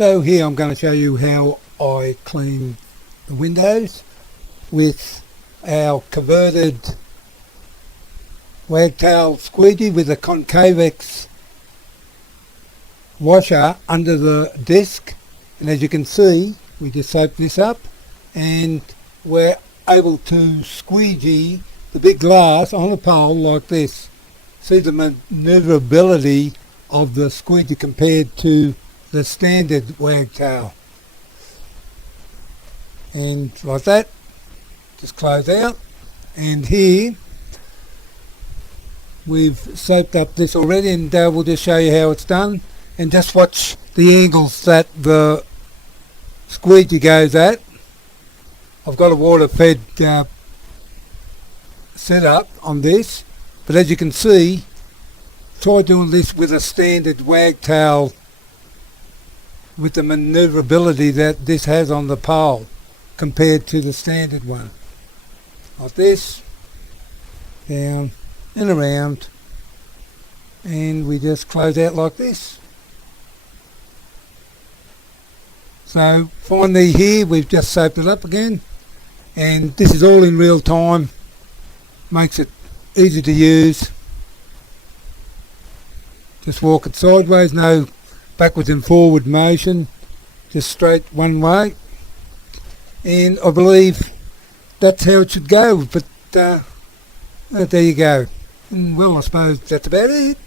So here I'm going to show you how I clean the windows with our converted Wagtail Squeegee with a ConCavex washer under the disc. And as you can see, we just soap this up and we're able to squeegee the big glass on a pole like this. See the manoeuvrability of the squeegee compared to the standard wagtail. And like that, just close out. And here we've soaped up this already, and we'll just show you how it's done. And just watch the angles that the squeegee goes at. I've got a water fed setup on this, but as you can see, try doing this with a standard wagtail with the manoeuvrability that this has on the pole compared to the standard one. Like this, down and around, and we just close out like this. So finally here we've just soaped it up again, and this is all in real time, makes it easy to use. Just walk it sideways, no backwards and forward motion, just straight one way. And I believe that's how it should go, but there you go. And well, I suppose that's about it.